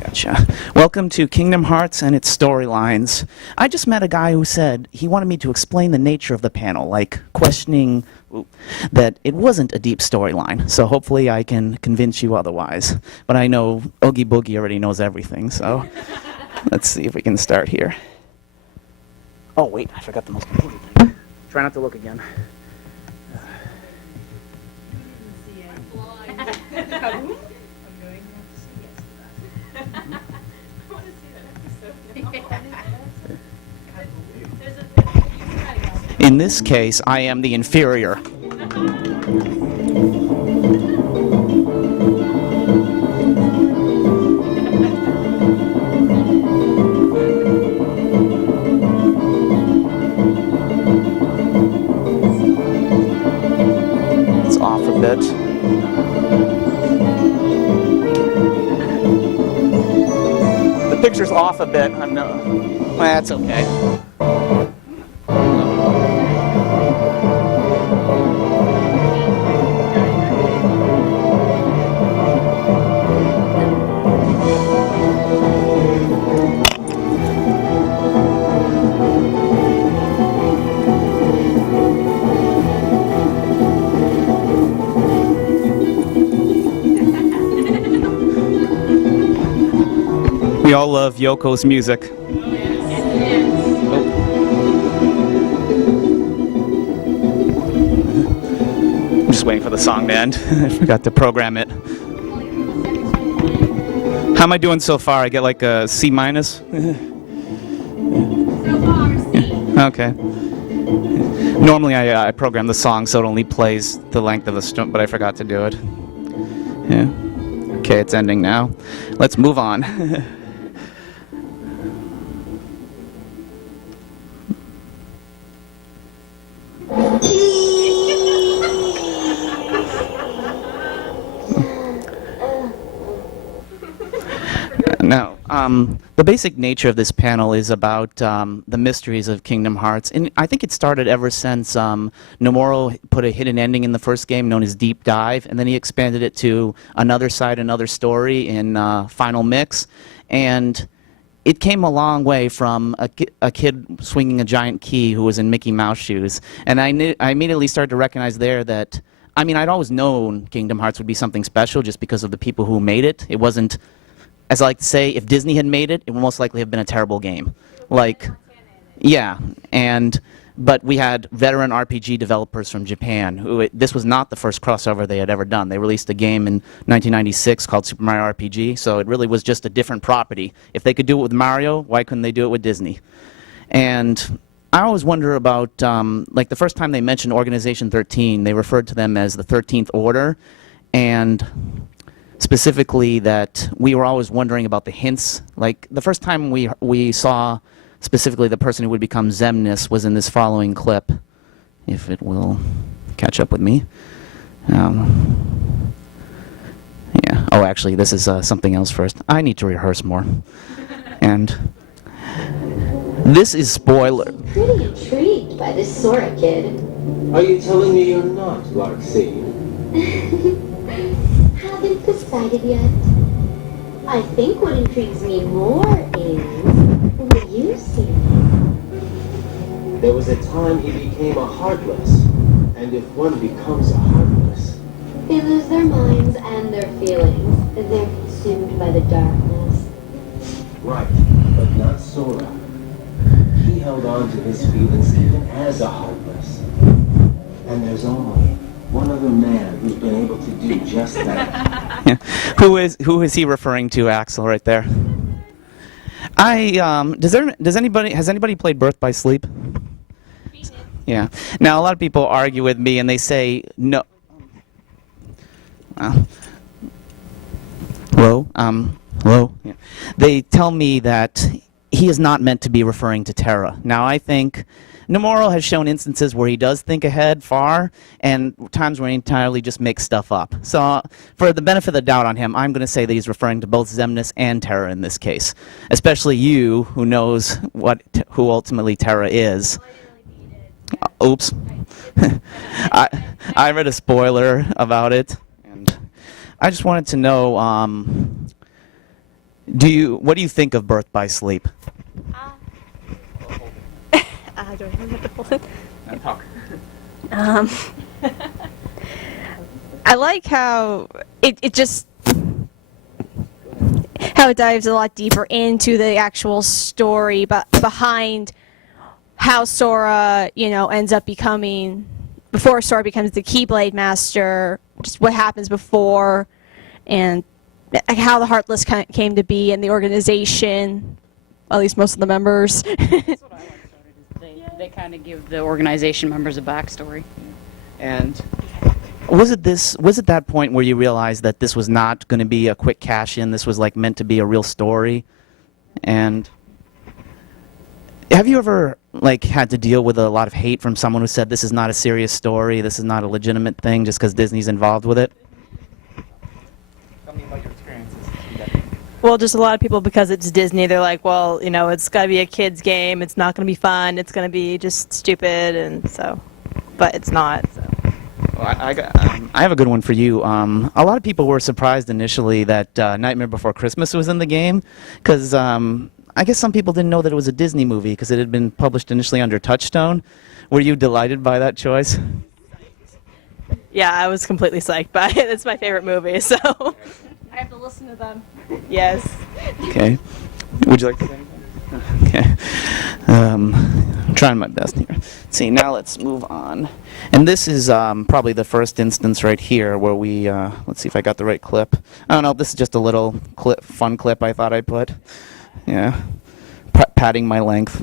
Gotcha. Welcome to Kingdom Hearts and its storylines. I just met a guy who said he wanted me to explain the nature of the panel, like questioning that it wasn't a deep storyline. So hopefully I can convince you otherwise. But I know Oogie Boogie already knows everything, so let's see if we can start here. Oh, wait, I forgot the most important thing. Try not to look again. In this case, I am the inferior. It's off a bit. The picture's off a bit. I'm no. Well, that's okay. We all love Yoko's music. I'm just waiting for the song to end. I forgot to program it. How am I doing so far? I get like a C minus? So far, C. Okay. Normally I program the song so it only plays the length of the stump, but I forgot to do it. Yeah. Okay, it's ending now. Let's move on. Now, the basic nature of this panel is about the mysteries of Kingdom Hearts, and I think it started ever since Nomura put a hidden ending in the first game known as Deep Dive, and then he expanded it to another side, another story in Final Mix, and it came a long way from a kid swinging a giant key who was in Mickey Mouse shoes, and I immediately started to recognize there that, I mean, I'd always known Kingdom Hearts would be something special just because of the people who made it. It wasn't, as I like to say, if Disney had made it, it would most likely have been a terrible game. Like, yeah, but we had veteran RPG developers from Japan. This was not the first crossover they had ever done. They released a game in 1996 called Super Mario RPG, so it really was just a different property. If they could do it with Mario, why couldn't they do it with Disney? And I always wonder about, like the first time they mentioned Organization 13, they referred to them as the 13th Order, and specifically that we were always wondering about the hints. Like the first time we saw specifically the person who would become Xemnas was in this following clip, if it will catch up with me. Yeah. Oh, actually, this is something else first. I need to rehearse more. And this is spoiler. Pretty intrigued by this Sora kid. Are you telling me you're not, Larxene? Haven't decided yet. I think what intrigues me more is what you see. There was a time he became a Heartless, and if one becomes a Heartless, They lose their minds and their feelings. They're consumed by the darkness. right, but not Sora. He held on to his feelings even as a Heartless. And there's only one other man who's been able to do just that. Yeah. Who is he referring to, Axel, right there? Has anybody played Birth by Sleep? Yeah. Now a lot of people argue with me and they say no. Hello? Hello? Yeah. They tell me that he is not meant to be referring to Terra. Now I think Nomura has shown instances where he does think ahead far, and times where he entirely just makes stuff up. So, for the benefit of the doubt on him, I'm going to say that he's referring to both Xemnas and Terra in this case. Especially you, who knows who ultimately Terra is. Oops. I read a spoiler about it, and I just wanted to know, What do you think of Birth by Sleep? Do I have to hold it? Talk. Um, I like how it just how it dives a lot deeper into the actual story, but behind how Sora, ends up becoming before Sora becomes the Keyblade Master, just what happens before, and how the Heartless came to be and the organization, at least most of the members. That's what I like about it, is they kind of give the organization members a backstory. And was it that point where you realized that this was not going to be a quick cash in? This was like meant to be a real story? And have you ever had to deal with a lot of hate from someone who said this is not a serious story, this is not a legitimate thing, just because Disney's involved with it? Tell me about your experiences. Well, just a lot of people, because it's Disney, they're like, well, it's got to be a kid's game. It's not going to be fun. It's going to be just stupid, and so, but it's not. So. Well, I have a good one for you. A lot of people were surprised initially that Nightmare Before Christmas was in the game, because I guess some people didn't know that it was a Disney movie because it had been published initially under Touchstone. Were you delighted by that choice? Yeah, I was completely psyched by it. It's my favorite movie, so. I have to listen to them. Yes. Okay. Would you like to say anything? Okay. I'm trying my best here. See, now let's move on. And this is probably the first instance right here where we, let's see if I got the right clip. I don't know, this is just a little fun clip I thought I'd put. Yeah. Padding my length.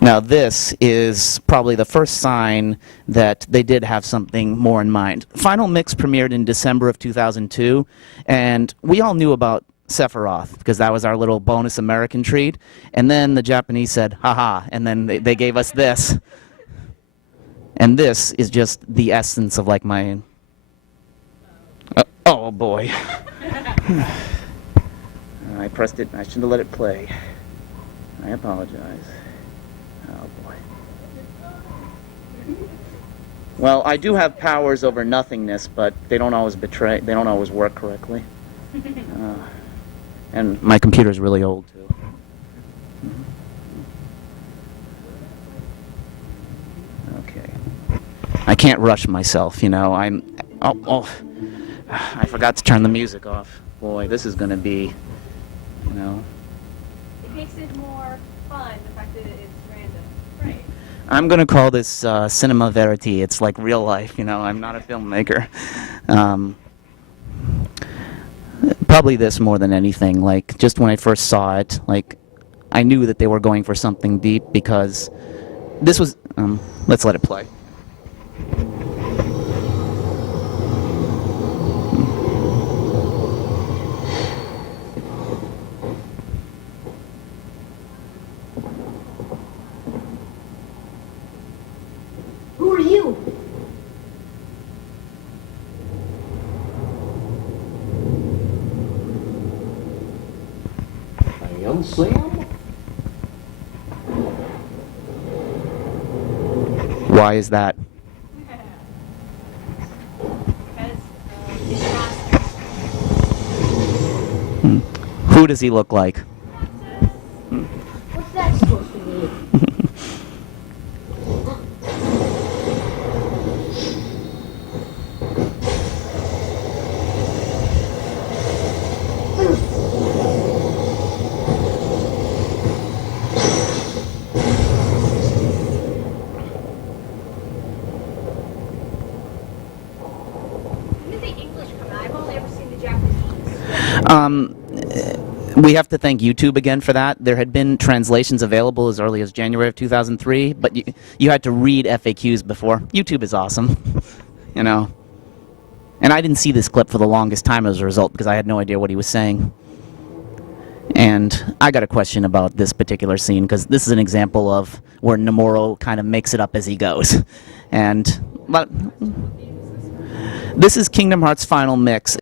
Now this is probably the first sign that they did have something more in mind. Final Mix premiered in December of 2002, and we all knew about Sephiroth because that was our little bonus American treat. And then the Japanese said, haha, and then they gave us this. And this is just the essence of my... oh boy. I pressed it, I shouldn't have let it play. I apologize. Oh boy. Well, I do have powers over nothingness, but they don't always work correctly. And my computer's really old too. Okay. I can't rush myself, I forgot to turn the music off. Boy, this is gonna be, It makes it more fun, the fact that it's random. Right. I'm going to call this cinema verite. It's like real life, I'm not a filmmaker. Probably this more than anything. Just when I first saw it, I knew that they were going for something deep because this was... let's let it play. Who are you? A young Sam? Why is that? Who does he look like? What's that supposed to mean? When did the English come out? I've only ever seen the Japanese. We have to thank YouTube again for that. There had been translations available as early as January of 2003, but you had to read FAQs before. YouTube is awesome, And I didn't see this clip for the longest time as a result because I had no idea what he was saying. And I got a question about this particular scene because this is an example of where Nomura kind of makes it up as he goes. But this is Kingdom Hearts Final Mix.